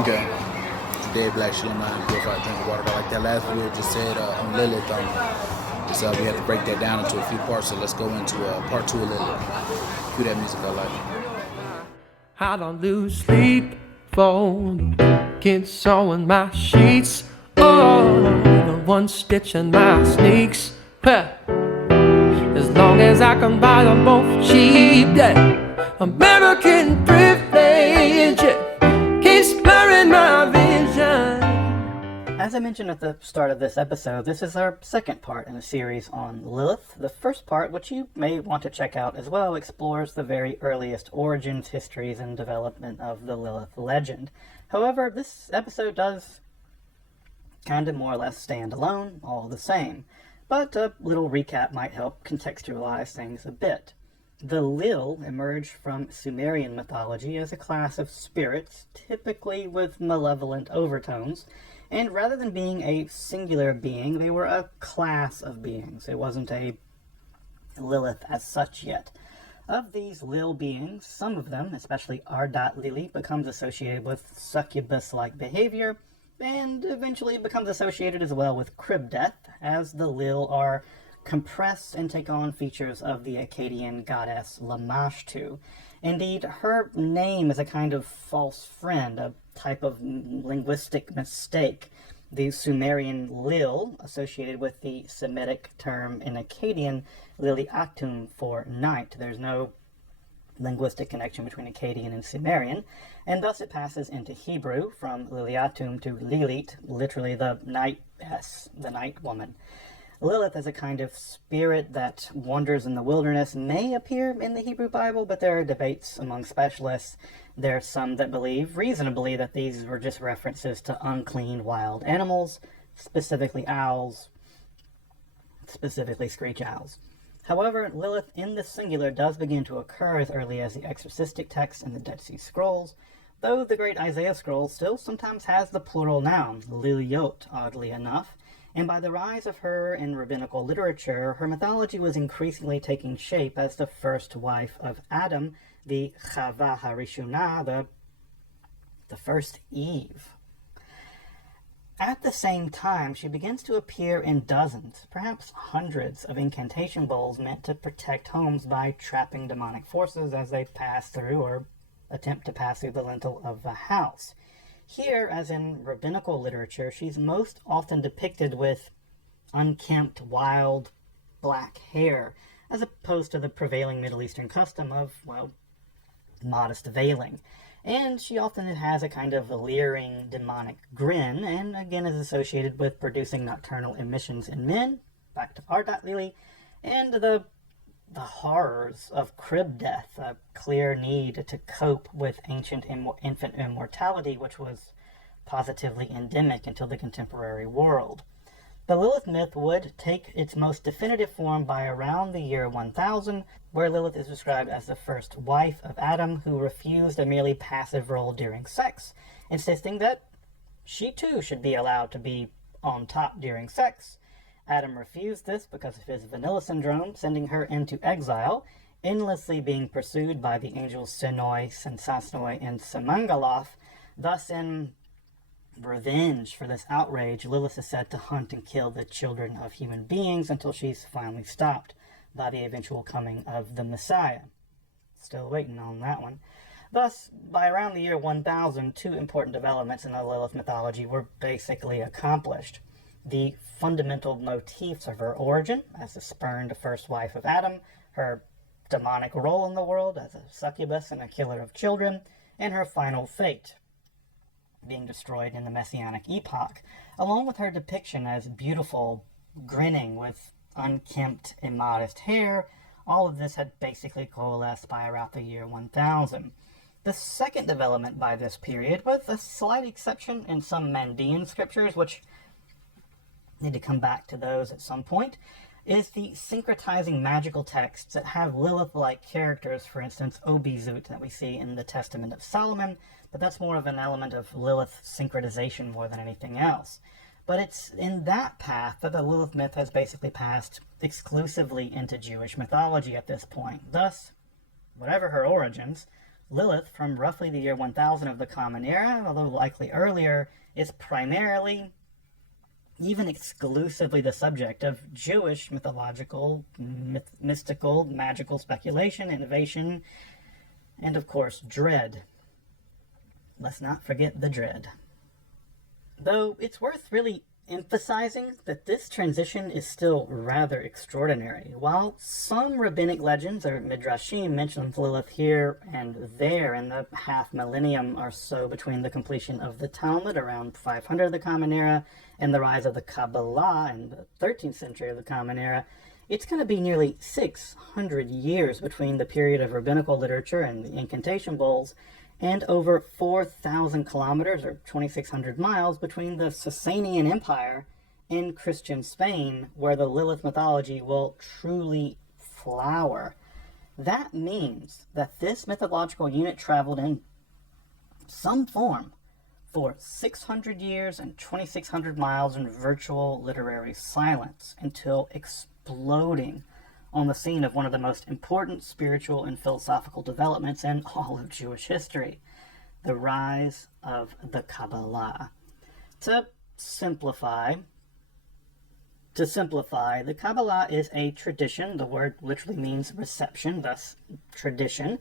Okay. Dead black Shalom L'Chaim, purified drink of water. Like that last video just said on Lilith, we have to break that down into a few parts. So let's go into part 2 of Lilith. Cue that music I like. I don't lose sleep for the kids sewing my sheets. Oh, the one stitching my sneaks. As long as I can buy them both cheap, yeah. American privilege keeps blurring my vision. As I mentioned at the start of this episode, this is our second part in a series on Lilith. The first part, which you may want to check out as well, explores the very earliest origins, histories, and development of the Lilith legend. However, this episode does kind of more or less stand alone, all the same. But a little recap might help contextualize things a bit. The Lil emerged from Sumerian mythology as a class of spirits, typically with malevolent overtones, and rather than being a singular being, they were a class of beings. It wasn't a Lilith as such yet. Of these Lil beings, some of them, especially Ardat Lili, becomes associated with succubus-like behavior, and eventually becomes associated as well with crib death, as the Lil are compressed and take on features of the Akkadian goddess Lamashtu. Indeed, her name is a kind of false friend, a type of linguistic mistake. The Sumerian Lil, associated with the Semitic term in Akkadian, Liliatum, for night. There's no linguistic connection between Akkadian and Sumerian, and thus it passes into Hebrew from Liliatum to Lilith, literally the nightess, the night woman. Lilith is a kind of spirit that wanders in the wilderness, may appear in the Hebrew Bible, but there are debates among specialists. There are some that believe, reasonably, that these were just references to unclean wild animals, specifically owls, specifically screech owls. However, Lilith in the singular does begin to occur as early as the exorcistic texts in the Dead Sea Scrolls, though the Great Isaiah Scroll still sometimes has the plural noun, Liliot, oddly enough. And by the rise of her in rabbinical literature, her mythology was increasingly taking shape as the first wife of Adam, the Chava Harishunah, the first Eve. At the same time, she begins to appear in dozens, perhaps hundreds, of incantation bowls meant to protect homes by trapping demonic forces as they pass through or attempt to pass through the lintel of a house. Here, as in rabbinical literature, she's most often depicted with unkempt, wild, black hair, as opposed to the prevailing Middle Eastern custom of, well, modest veiling. And she often has a kind of leering, demonic grin, and again is associated with producing nocturnal emissions in men, back to Ardat Lili, and the horrors of crib death, a clear need to cope with ancient infant immortality, which was positively endemic until the contemporary world. The Lilith myth would take its most definitive form by around the year 1000, where Lilith is described as the first wife of Adam who refused a merely passive role during sex, insisting that she too should be allowed to be on top during sex. Adam refused this because of his vanilla syndrome, sending her into exile, endlessly being pursued by the angels Senoi, Sensasnoi, and Semangaloth. Thus, in revenge for this outrage, Lilith is said to hunt and kill the children of human beings until she's finally stopped by the eventual coming of the Messiah. Still waiting on that one. Thus, by around the year 1000, two important developments in the Lilith mythology were basically accomplished. The fundamental motifs of her origin as the spurned first wife of Adam, her demonic role in the world as a succubus and a killer of children, and her final fate, being destroyed in the Messianic epoch, along with her depiction as beautiful, grinning with unkempt, immodest hair. All of this had basically coalesced by around the year 1000. The second development by this period, with a slight exception in some Mandean scriptures, which need to come back to those at some point, is the syncretizing magical texts that have Lilith-like characters, for instance, Obizut, that we see in the Testament of Solomon, but that's more of an element of Lilith syncretization more than anything else. But it's in that path that the Lilith myth has basically passed exclusively into Jewish mythology at this point. Thus, whatever her origins, Lilith, from roughly the year 1000 of the Common Era, although likely earlier, is primarily, even exclusively, the subject of Jewish mythological, mystical, magical speculation, innovation, and of course, dread. Let's not forget the dread. Though it's worth really emphasizing that this transition is still rather extraordinary. While some rabbinic legends or midrashim mention Lilith here and there in the half millennium or so between the completion of the Talmud around 500 of the Common Era and the rise of the Kabbalah in the 13th century of the Common Era, it's going to be nearly 600 years between the period of rabbinical literature and the incantation bowls, and over 4,000 kilometers, or 2,600 miles, between the Sasanian Empire and Christian Spain, where the Lilith mythology will truly flower. That means that this mythological unit traveled in some form for 600 years and 2,600 miles in virtual literary silence until exploding on the scene of one of the most important spiritual and philosophical developments in all of Jewish history, the rise of the Kabbalah. To simplify, the Kabbalah is a tradition, the word literally means reception, thus tradition,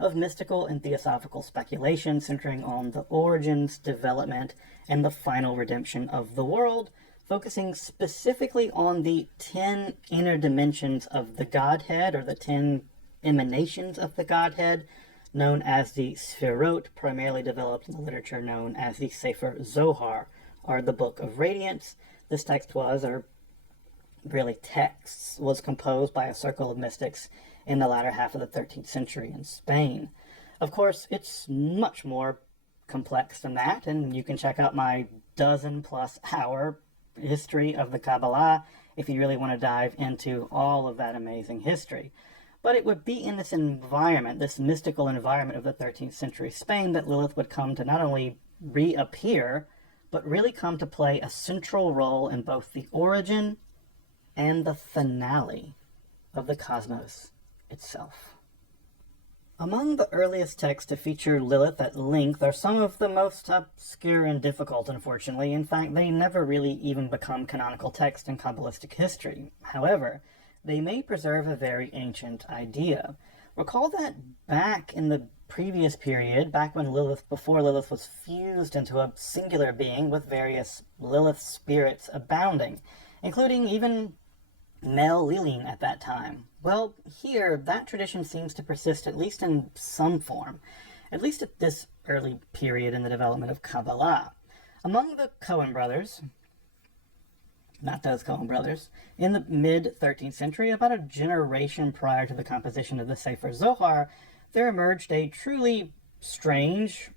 of mystical and theosophical speculation centering on the origins, development, and the final redemption of the world, focusing specifically on the 10 inner dimensions of the Godhead, or the 10 emanations of the Godhead, known as the Sfirot, primarily developed in the literature known as the Sefer Zohar, or the Book of Radiance. This text was, or really texts, was composed by a circle of mystics in the latter half of the 13th century in Spain. Of course, it's much more complex than that, and you can check out my dozen-plus hour history of the Kabbalah if you really want to dive into all of that amazing history. But it would be in this environment, this mystical environment of the 13th century Spain, that Lilith would come to not only reappear, but really come to play a central role in both the origin and the finale of the cosmos itself. Among the earliest texts to feature Lilith at length are some of the most obscure and difficult, unfortunately. In fact, they never really even become canonical text in Kabbalistic history. However, they may preserve a very ancient idea. Recall that back in the previous period, back when before Lilith was fused into a singular being with various Lilith spirits abounding, including even Mel Lilin at that time. Well, here, that tradition seems to persist at least in some form, at least at this early period in the development of Kabbalah. Among the Cohen brothers, not those Cohen brothers, in the mid-13th century, about a generation prior to the composition of the Sefer Zohar, there emerged a truly strange,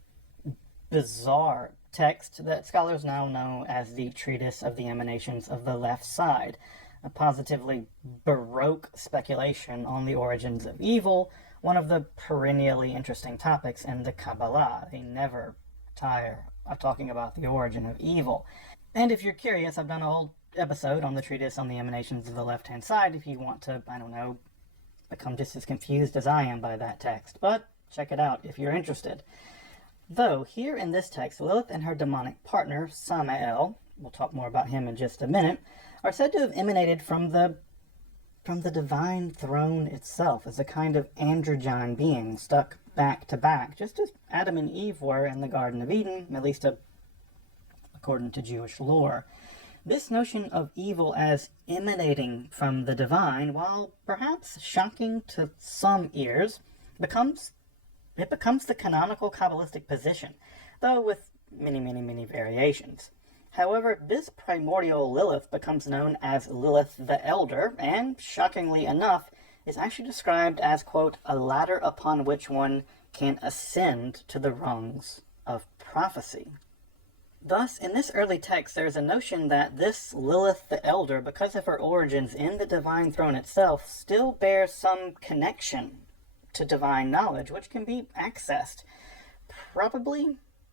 bizarre text that scholars now know as the Treatise of the Emanations of the Left Side, a positively Baroque speculation on the origins of evil, one of the perennially interesting topics in the Kabbalah. They never tire of talking about the origin of evil. And if you're curious, I've done a whole episode on the Treatise on the Emanations of the Left-Hand Side if you want to, become just as confused as I am by that text. But check it out if you're interested. Though, here in this text, Lilith and her demonic partner, Samael, we'll talk more about him in just a minute, are said to have emanated from the divine throne itself as a kind of androgyne being stuck back to back, just as Adam and Eve were in the Garden of Eden, at least according to Jewish lore. This notion of evil as emanating from the divine, while perhaps shocking to some ears, becomes the canonical Kabbalistic position, though with many variations. However, this primordial Lilith becomes known as Lilith the Elder, and, shockingly enough, is actually described as, quote, a ladder upon which one can ascend to the rungs of prophecy. Thus, in this early text, there is a notion that this Lilith the Elder, because of her origins in the divine throne itself, still bears some connection to divine knowledge, which can be accessed,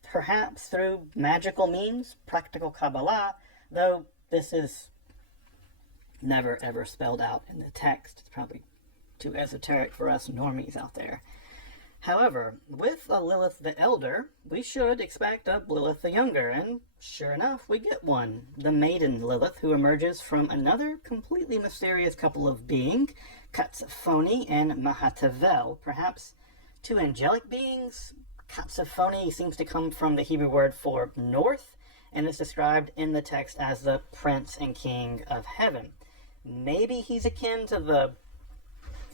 perhaps through magical means, practical Kabbalah, though this is never ever spelled out in the text. It's probably too esoteric for us normies out there. However, with a Lilith the Elder, we should expect a Lilith the Younger, and sure enough, we get one. The maiden Lilith, who emerges from another completely mysterious couple of beings, Katsaphoni and Mahatavel, perhaps two angelic beings. Katsaphoni seems to come from the Hebrew word for north, and is described in the text as the Prince and King of Heaven. Maybe he's akin to the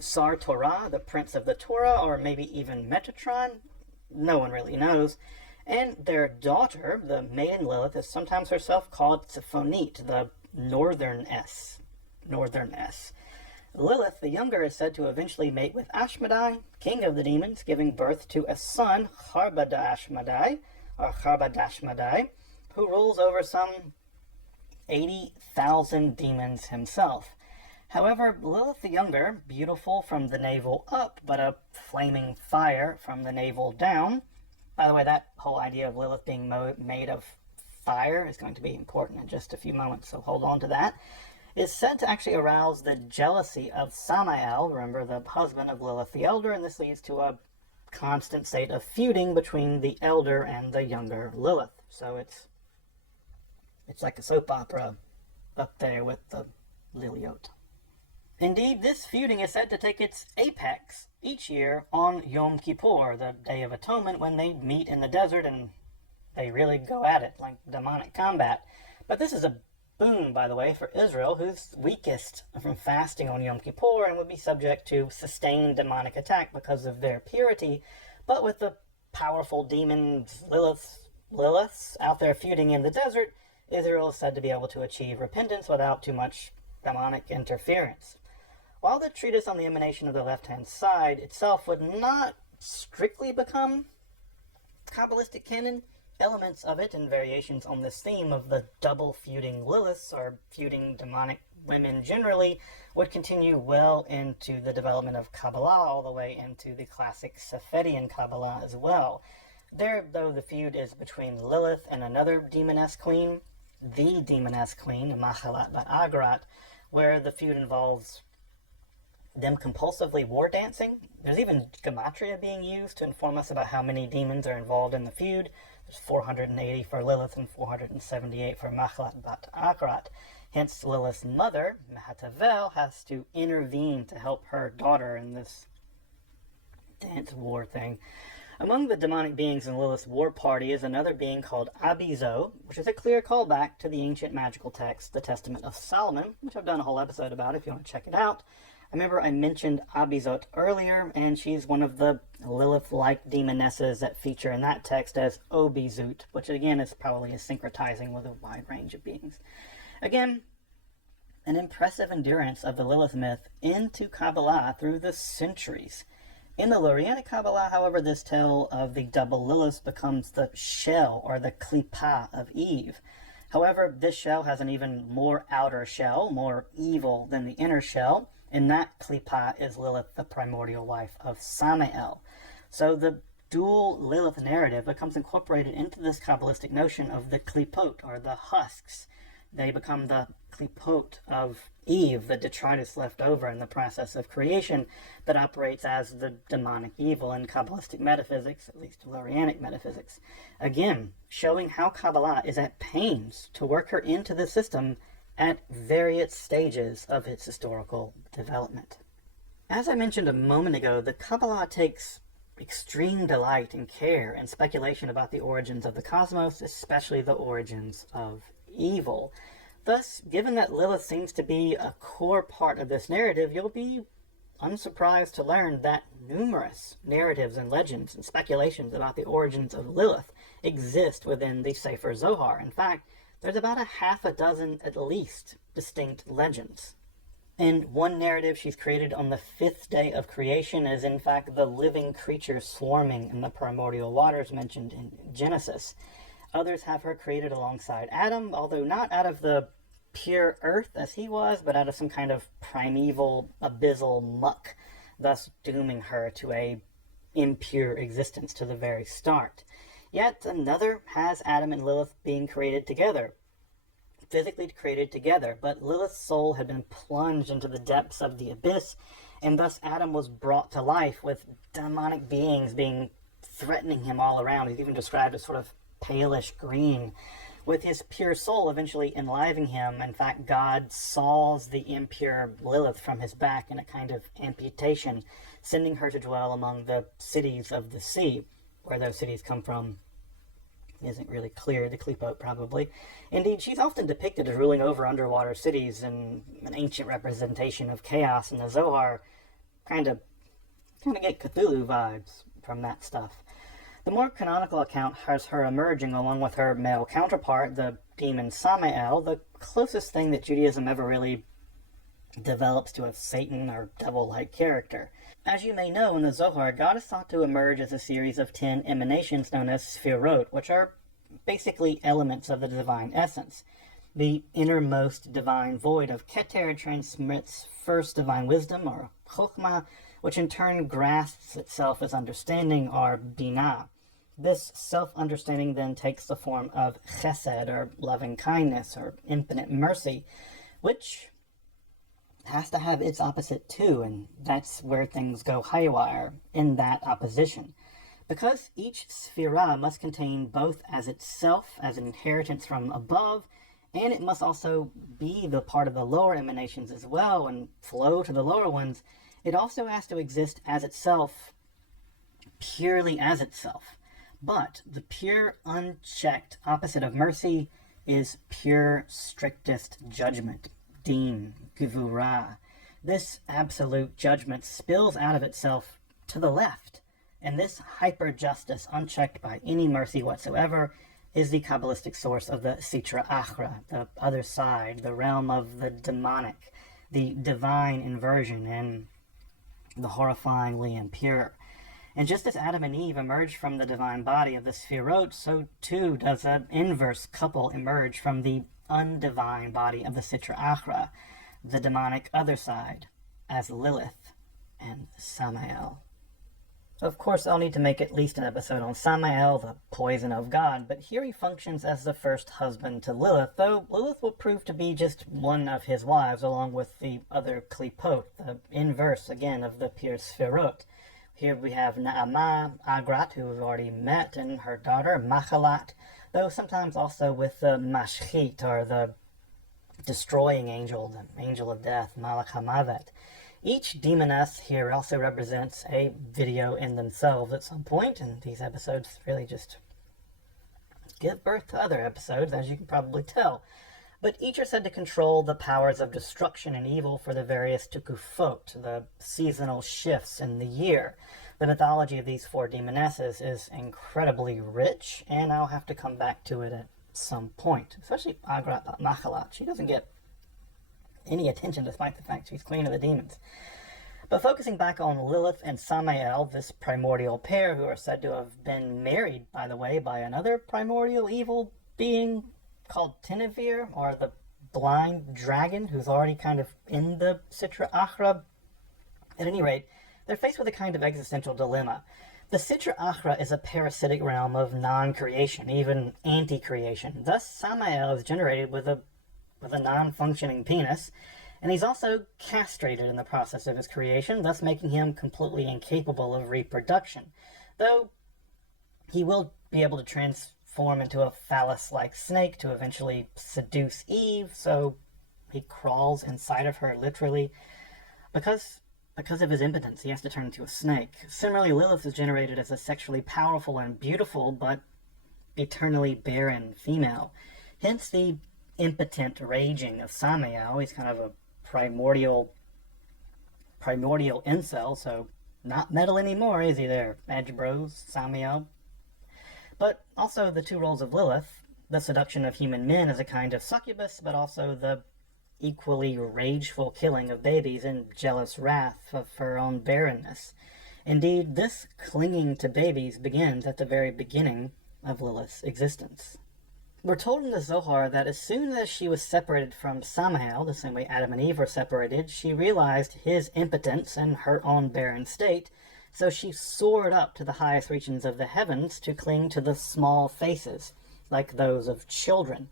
Sar Torah, the Prince of the Torah, or maybe even Metatron. No one really knows. And their daughter, the maiden Lilith, is sometimes herself called Tsephonit, the Northern S. Lilith, the Younger, is said to eventually mate with Ashmedai, king of the demons, giving birth to a son, Charbadashmadai, who rules over some 80,000 demons himself. However, Lilith the Younger, beautiful from the navel up, but a flaming fire from the navel down. By the way, that whole idea of Lilith being made of fire is going to be important in just a few moments, so hold on to that. Is said to actually arouse the jealousy of Samael, remember, the husband of Lilith the Elder, and this leads to a constant state of feuding between the elder and the younger Lilith. So it's like a soap opera up there with the Liliot. Indeed, this feuding is said to take its apex each year on Yom Kippur, the Day of Atonement, when they meet in the desert and they really go at it like demonic combat. But this is a boon, by the way, for Israel, who's weakest from fasting on Yom Kippur and would be subject to sustained demonic attack because of their purity. But with the powerful demons Liliths out there feuding in the desert, Israel is said to be able to achieve repentance without too much demonic interference. While the treatise on the emanation of the left-hand side itself would not strictly become Kabbalistic canon, elements of it and variations on this theme of the double feuding Liliths, or feuding demonic women generally, would continue well into the development of Kabbalah, all the way into the classic Sefedian Kabbalah as well. There, though, the feud is between Lilith and another demoness queen, the demoness queen, Mahalat Bat Agrat, where the feud involves them compulsively war dancing. There's even gematria being used to inform us about how many demons are involved in the feud. There's 480 for Lilith and 478 for Mahalat Bat Agrat. Hence, Lilith's mother, Mahatavel, has to intervene to help her daughter in this dance war thing. Among the demonic beings in Lilith's war party is another being called Abizo, which is a clear callback to the ancient magical text, the Testament of Solomon, which I've done a whole episode about if you want to check it out. I remember I mentioned Abizot earlier, and she's one of the Lilith-like demonesses that feature in that text as Obizut, which again is probably syncretizing with a wide range of beings. Again, an impressive endurance of the Lilith myth into Kabbalah through the centuries. In the Lurianic Kabbalah, however, this tale of the double Lilith becomes the shell, or the klipa of Eve. However, this shell has an even more outer shell, more evil than the inner shell. In that klipa is Lilith, the primordial wife of Samael. So the dual Lilith narrative becomes incorporated into this Kabbalistic notion of the klipot, or the husks. They become the klipot of Eve, the detritus left over in the process of creation that operates as the demonic evil in Kabbalistic metaphysics, at least Lurianic metaphysics. Again, showing how Kabbalah is at pains to work her into the system at various stages of its historical development. As I mentioned a moment ago, the Kabbalah takes extreme delight and care and speculation about the origins of the cosmos, especially the origins of evil. Thus, given that Lilith seems to be a core part of this narrative, you'll be unsurprised to learn that numerous narratives and legends and speculations about the origins of Lilith exist within the Sefer Zohar. In fact, there's about a half a dozen, at least, distinct legends. In one narrative, she's created on the fifth day of creation as, in fact, the living creature swarming in the primordial waters mentioned in Genesis. Others have her created alongside Adam, although not out of the pure earth as he was, but out of some kind of primeval, abyssal muck, thus dooming her to a impure existence to the very start. Yet another has Adam and Lilith being created together, physically created together, but Lilith's soul had been plunged into the depths of the abyss, and thus Adam was brought to life with demonic beings threatening him all around. He's even described as sort of palish green, with his pure soul eventually enlivening him. In fact, God saws the impure Lilith from his back in a kind of amputation, sending her to dwell among the cities of the sea. Where those cities come from isn't really clear, the Klipot probably. Indeed, she's often depicted as ruling over underwater cities, and an ancient representation of chaos in the Zohar kind of get Cthulhu vibes from that stuff. The more canonical account has her emerging along with her male counterpart, the demon Samael, the closest thing that Judaism ever really develops to a Satan or devil-like character. As you may know, in the Zohar, God is thought to emerge as a series of 10 emanations known as Sfirot, which are basically elements of the divine essence. The innermost divine void of Keter transmits first divine wisdom, or Chokhmah, which in turn grasps itself as understanding, or Binah. This self-understanding then takes the form of Chesed, or loving kindness, or infinite mercy, which has to have its opposite too, and that's where things go haywire, in that opposition. Because each Sphira must contain both as itself, as an inheritance from above, and it must also be the part of the lower emanations as well, and flow to the lower ones. It also has to exist as itself, purely as itself. But the pure, unchecked opposite of mercy is pure, strictest judgment, Din, Gvura. This absolute judgment spills out of itself to the left, and this hyper-justice, unchecked by any mercy whatsoever, is the Kabbalistic source of the Sitra Achra, the other side, the realm of the demonic, the divine inversion, and the horrifyingly impure. And just as Adam and Eve emerged from the divine body of the Sphirot, so too does an inverse couple emerge from the undivine body of the Sitra Achra, the demonic other side, as Lilith and Samael. Of course, I'll need to make at least an episode on Samael, the poison of God, but here he functions as the first husband to Lilith, though Lilith will prove to be just one of his wives, along with the other Klipot, the inverse, again, of the pure Sphirot. Here we have Naamah, Agrat, who we've already met, and her daughter, Machalat, though sometimes also with the Mashchit, or the destroying angel, the angel of death, Malach HaMavet. Each demoness here also represents a video in themselves at some point, and these episodes really just give birth to other episodes, as you can probably tell. But each are said to control the powers of destruction and evil for the various tukufot, the seasonal shifts in the year. The mythology of these four demonesses is incredibly rich, and I'll have to come back to it at some point, especially Agrat Machalat. She doesn't get any attention despite the fact she's queen of the demons. But focusing back on Lilith and Samael, this primordial pair, who are said to have been married, by the way, by another primordial evil being called Tenevir, or the blind dragon, who's already kind of in the Sitra Achra. At any rate, they're faced with a kind of existential dilemma. The Sitra Achra is a parasitic realm of non-creation, even anti-creation. Thus, Samael is generated with a non-functioning penis, and he's also castrated in the process of his creation, thus making him completely incapable of reproduction. Though he will be able to transform into a phallus-like snake to eventually seduce Eve, so he crawls inside of her, literally. Because of his impotence, he has to turn into a snake. Similarly, Lilith is generated as a sexually powerful and beautiful, but eternally barren female. Hence the impotent raging of Samael. He's kind of a primordial incel, so not metal anymore, is he there, Edge Bros, Samael? But also the two roles of Lilith, the seduction of human men as a kind of succubus, but also the equally rageful killing of babies and jealous wrath of her own barrenness. Indeed, this clinging to babies begins at the very beginning of Lilith's existence. We're told in the Zohar that as soon as she was separated from Samael, the same way Adam and Eve were separated, she realized his impotence and her own barren state, so she soared up to the highest regions of the heavens to cling to the small faces, like those of children.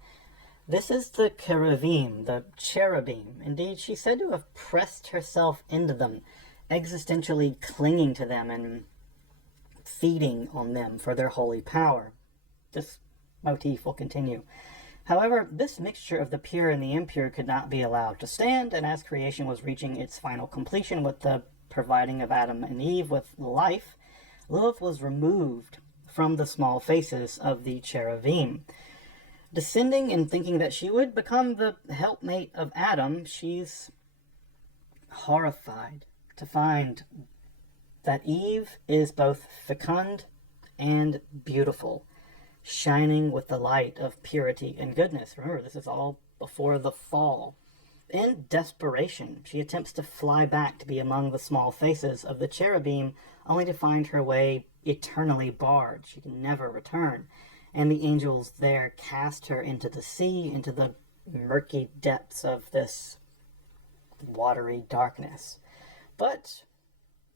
This is the cheruvim, the cherubim. Indeed, she's said to have pressed herself into them, existentially clinging to them and feeding on them for their holy power. This motif will continue. However, this mixture of the pure and the impure could not be allowed to stand, and as creation was reaching its final completion with the providing of Adam and Eve with life, Lilith was removed from the small faces of the cherubim. Descending and thinking that she would become the helpmate of Adam, she's horrified to find that Eve is both fecund and beautiful, shining with the light of purity and goodness. Remember, this is all before the fall. In desperation, she attempts to fly back to be among the small faces of the cherubim, only to find her way eternally barred. She can never return. And the angels there cast her into the sea, into the murky depths of this watery darkness. But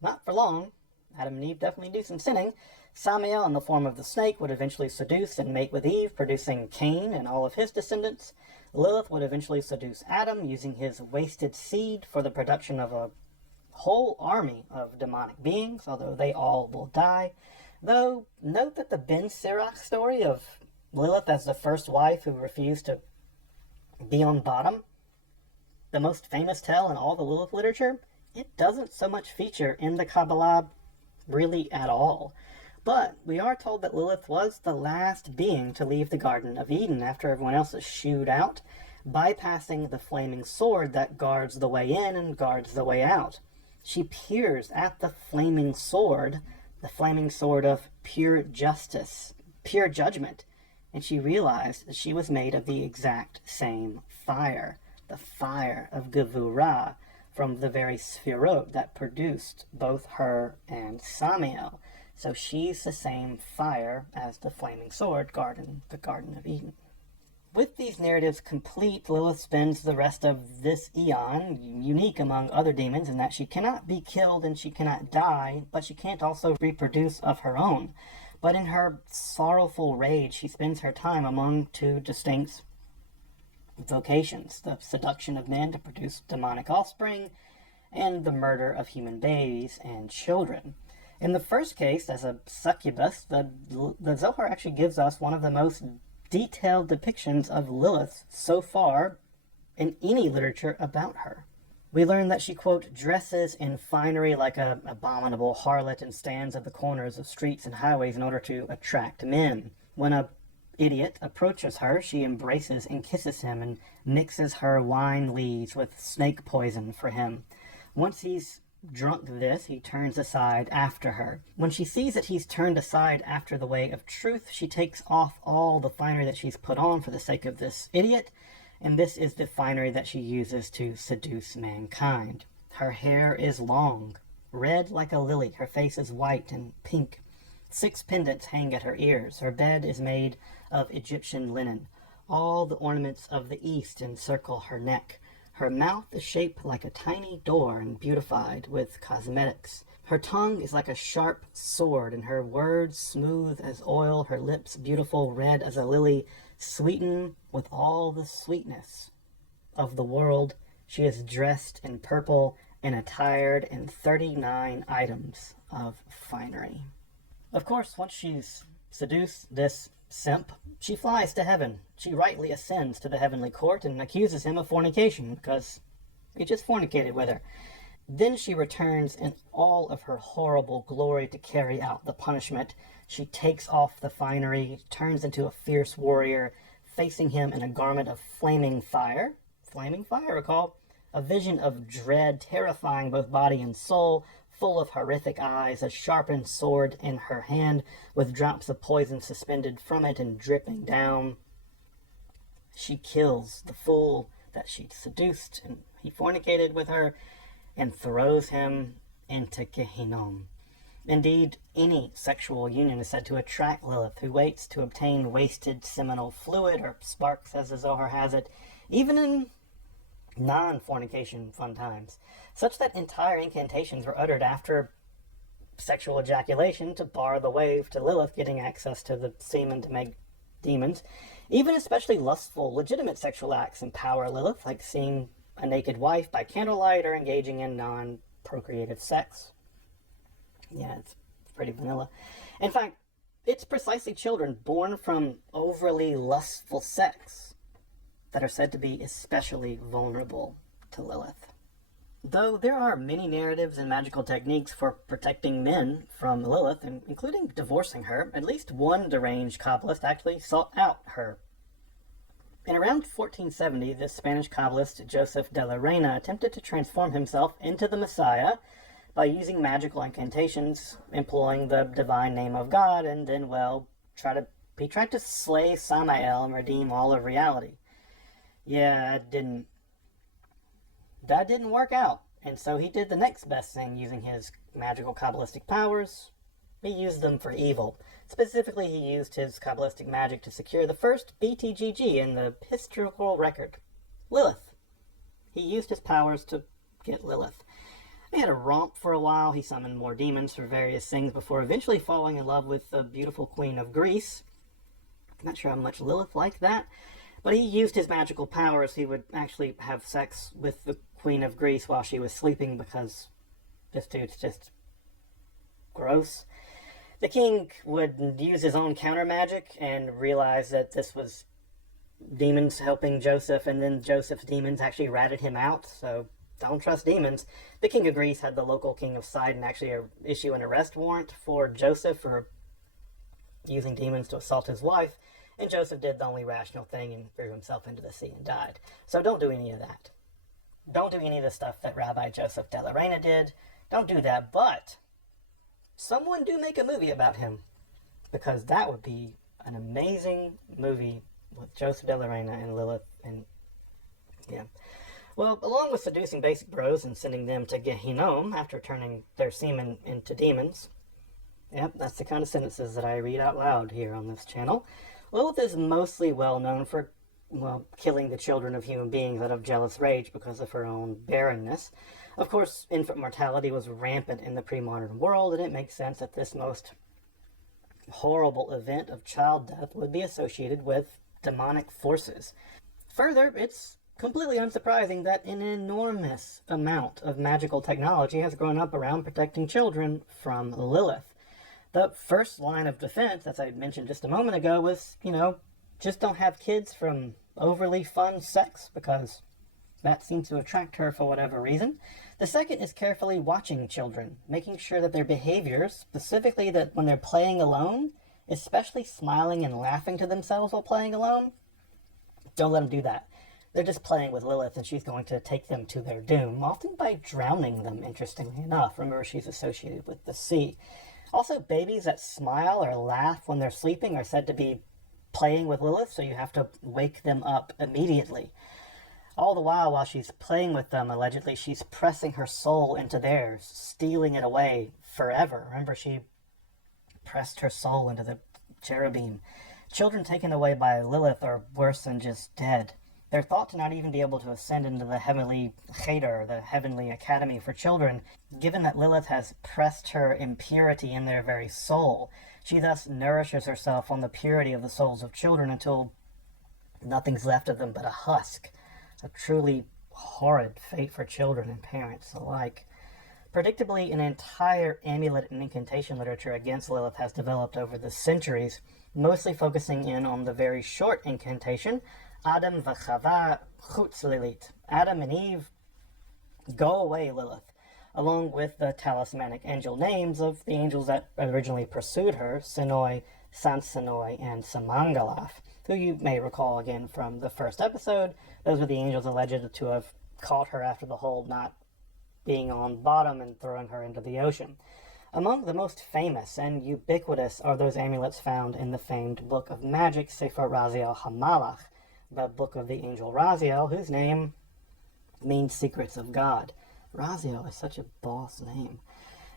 not for long. Adam and Eve definitely do some sinning. Samael, in the form of the snake, would eventually seduce and mate with Eve, producing Cain and all of his descendants. Lilith would eventually seduce Adam, using his wasted seed for the production of a whole army of demonic beings, although they all will die. Though, note that the Ben Sirach story of Lilith as the first wife who refused to be on bottom, the most famous tale in all the Lilith literature, it doesn't so much feature in the Kabbalah really at all. But we are told that Lilith was the last being to leave the Garden of Eden after everyone else is shooed out, bypassing the flaming sword that guards the way in and guards the way out. She peers at the flaming sword of pure justice, pure judgment, and she realized that she was made of the exact same fire, the fire of Gevurah, from the very Sphirot that produced both her and Samael. So she's the same fire as the flaming sword guarding the Garden of Eden. With these narratives complete, Lilith spends the rest of this eon, unique among other demons in that she cannot be killed and she cannot die, but she can't also reproduce of her own. But in her sorrowful rage, she spends her time among two distinct vocations: the seduction of men to produce demonic offspring, and the murder of human babies and children. In the first case, as a succubus, the Zohar actually gives us one of the most detailed depictions of Lilith so far in any literature about her. We learn that she, quote, dresses in finery like an abominable harlot and stands at the corners of streets and highways in order to attract men. When a idiot approaches her, she embraces and kisses him and mixes her wine lees with snake poison for him. Once he's drunk this, he turns aside after her. When she sees that he's turned aside after the way of truth, she takes off all the finery that she's put on for the sake of this idiot, and this is the finery that she uses to seduce mankind. Her hair is long, red like a lily. Her face is white and pink. 6 pendants hang at her ears. Her bed is made of Egyptian linen. All the ornaments of the East encircle her neck. Her mouth is shaped like a tiny door and beautified with cosmetics. Her tongue is like a sharp sword, and her words smooth as oil, her lips beautiful, red as a lily, sweetened with all the sweetness of the world. She is dressed in purple and attired in 39 items of finery. Of course, once she's seduced this simp, she flies to heaven. She rightly ascends to the heavenly court and accuses him of fornication because he just fornicated with her. Then she returns in all of her horrible glory to carry out the punishment. She takes off the finery, turns into a fierce warrior, facing him in a garment of flaming fire. Flaming fire, recall? A vision of dread, terrifying both body and soul, full of horrific eyes, a sharpened sword in her hand, with drops of poison suspended from it and dripping down. She kills the fool that she seduced, and he fornicated with her, and throws him into Gehinnom. Indeed, any sexual union is said to attract Lilith, who waits to obtain wasted seminal fluid, or sparks as the Zohar has it, even in non-fornication fun times, such that entire incantations were uttered after sexual ejaculation to bar the way to Lilith getting access to the semen to make demons. Even especially lustful, legitimate sexual acts empower Lilith, like seeing a naked wife by candlelight or engaging in procreative sex. Yeah, it's pretty vanilla. In fact, it's precisely children born from overly lustful sex that are said to be especially vulnerable to Lilith. Though there are many narratives and magical techniques for protecting men from Lilith, including divorcing her, at least one deranged Kabbalist actually sought out her. In around 1470, the Spanish Kabbalist Joseph de la Reina attempted to transform himself into the Messiah by using magical incantations, employing the divine name of God, and then, he tried to slay Samael and redeem all of reality. Yeah, that didn't work out, and so he did the next best thing using his magical Kabbalistic powers. He used them for evil. Specifically, he used his Kabbalistic magic to secure the first BTGG in the historical record, Lilith. He used his powers to get Lilith. He had a romp for a while. He summoned more demons for various things before eventually falling in love with the beautiful queen of Greece. I'm not sure how much Lilith liked that, but he used his magical powers. He would actually have sex with the queen of Greece while she was sleeping because this dude's just gross. The king would use his own counter magic and realize that this was demons helping Joseph, and then Joseph's demons actually ratted him out, so don't trust demons. The king of Greece had the local king of Sidon actually issue an arrest warrant for Joseph for using demons to assault his wife, and Joseph did the only rational thing and threw himself into the sea and died. So don't do any of that. Don't do any of the stuff that Rabbi Joseph de la Reina did. Don't do that, but someone do make a movie about him, because that would be an amazing movie with Joseph de la Reina and Lilith, and yeah. Well, along with seducing basic bros and sending them to Gehinnom after turning their semen into demons. Yep, that's the kind of sentences that I read out loud here on this channel. Lilith is mostly well known for, killing the children of human beings out of jealous rage because of her own barrenness. Of course, infant mortality was rampant in the pre-modern world, and it makes sense that this most horrible event of child death would be associated with demonic forces. Further, it's completely unsurprising that an enormous amount of magical technology has grown up around protecting children from Lilith. The first line of defense, as I mentioned just a moment ago, was, just don't have kids from overly fun sex, because that seems to attract her for whatever reason. The second is carefully watching children, making sure that their behaviors, specifically that when they're playing alone, especially smiling and laughing to themselves while playing alone, don't let them do that. They're just playing with Lilith, and she's going to take them to their doom, often by drowning them, interestingly enough. Remember, she's associated with the sea. Also, babies that smile or laugh when they're sleeping are said to be playing with Lilith, so you have to wake them up immediately. All the while she's playing with them, allegedly, she's pressing her soul into theirs, stealing it away forever. Remember, she pressed her soul into the cherubim. Children taken away by Lilith are worse than just dead. They're thought to not even be able to ascend into the heavenly Cheder, the heavenly academy for children, given that Lilith has pressed her impurity in their very soul. She thus nourishes herself on the purity of the souls of children until nothing's left of them but a husk. A truly horrid fate for children and parents alike. Predictably, an entire amulet and incantation literature against Lilith has developed over the centuries, mostly focusing in on the very short incantation, Adam v'chava chutz Lilith. Adam and Eve, go away, Lilith, along with the talismanic angel names of the angels that originally pursued her, Sinoi, Sansanoi, and Samangalaf, who you may recall again from the first episode. Those were the angels alleged to have caught her after the whole not being on bottom and throwing her into the ocean. Among the most famous and ubiquitous are those amulets found in the famed Book of Magic, Sefer Raziel HaMalach, the Book of the Angel Raziel, whose name means Secrets of God. Raziel is such a boss name.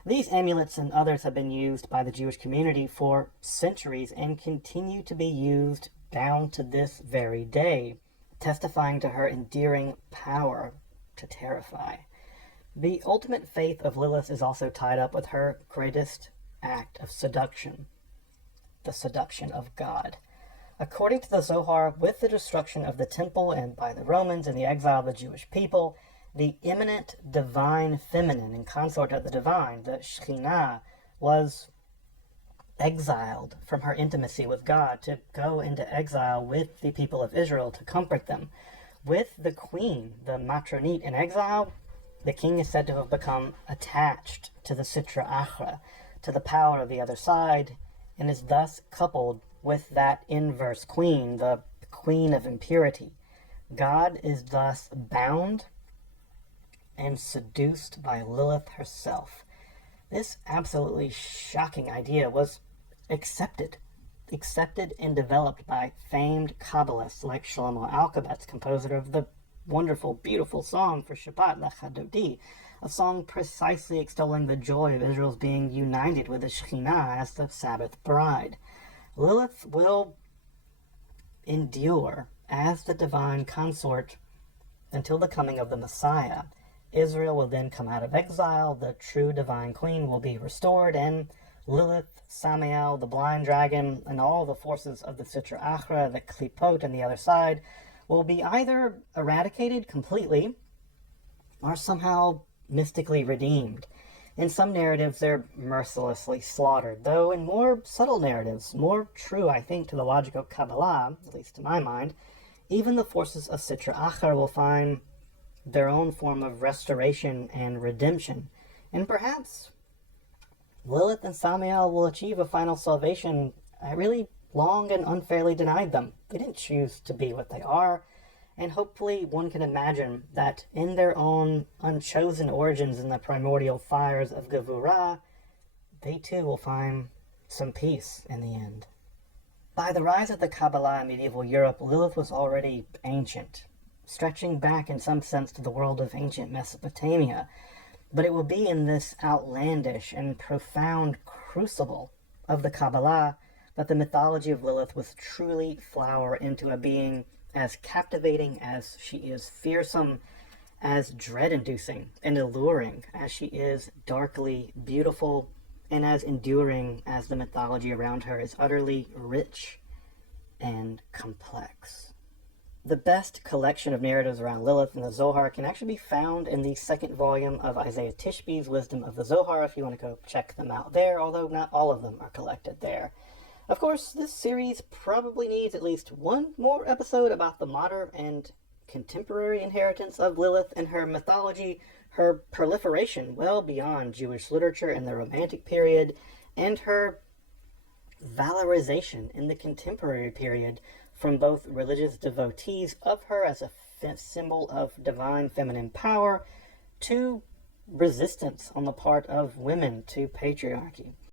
These amulets and others have been used by the Jewish community for centuries and continue to be used down to this very day, testifying to her endearing power to terrify. The ultimate faith of Lilith is also tied up with her greatest act of seduction, the seduction of God. According to the Zohar, with the destruction of the temple and by the Romans and the exile of the Jewish people, The immanent divine feminine and consort of the divine, the Shekhinah, was exiled from her intimacy with God to go into exile with the people of Israel to comfort them. With the queen, the matronite, in exile, the king is said to have become attached to the Sitra Achra, to the power of the other side, and is thus coupled with that inverse queen, the queen of impurity. God is thus bound and seduced by Lilith herself. This absolutely shocking idea was accepted and developed by famed Kabbalists like Shlomo Alkabetz, composer of the wonderful, beautiful song for Shabbat, Lecha Dodi, a song precisely extolling the joy of Israel's being united with the Shekhinah as the Sabbath bride. Lilith will endure as the divine consort until the coming of the Messiah. Israel will then come out of exile, the true divine queen will be restored, and Lilith, Samael, the blind dragon, and all the forces of the Sitra Achra, the Klipot, and the other side will be either eradicated completely or somehow mystically redeemed. In some narratives, they're mercilessly slaughtered, though in more subtle narratives, more true, I think, to the logic of Kabbalah, at least to my mind, even the forces of Sitra Achra will find their own form of restoration and redemption. And perhaps Lilith and Samael will achieve a final salvation I really long and unfairly denied them. They didn't choose to be what they are, and hopefully one can imagine that in their own unchosen origins in the primordial fires of Gevurah, they too will find some peace in the end. By the rise of the Kabbalah in medieval Europe, Lilith was already ancient, stretching back in some sense to the world of ancient Mesopotamia. But it will be in this outlandish and profound crucible of the Kabbalah that the mythology of Lilith was truly flower into a being as captivating as she is fearsome, as dread-inducing and alluring as she is darkly beautiful, and as enduring as the mythology around her is utterly rich and complex. The best collection of narratives around Lilith in the Zohar can actually be found in the second volume of Isaiah Tishbe's Wisdom of the Zohar, if you want to go check them out there, although not all of them are collected there. Of course, this series probably needs at least one more episode about the modern and contemporary inheritance of Lilith and her mythology, her proliferation well beyond Jewish literature in the Romantic period, and her valorization in the contemporary period from both religious devotees of her as a symbol of divine feminine power to resistance on the part of women to patriarchy.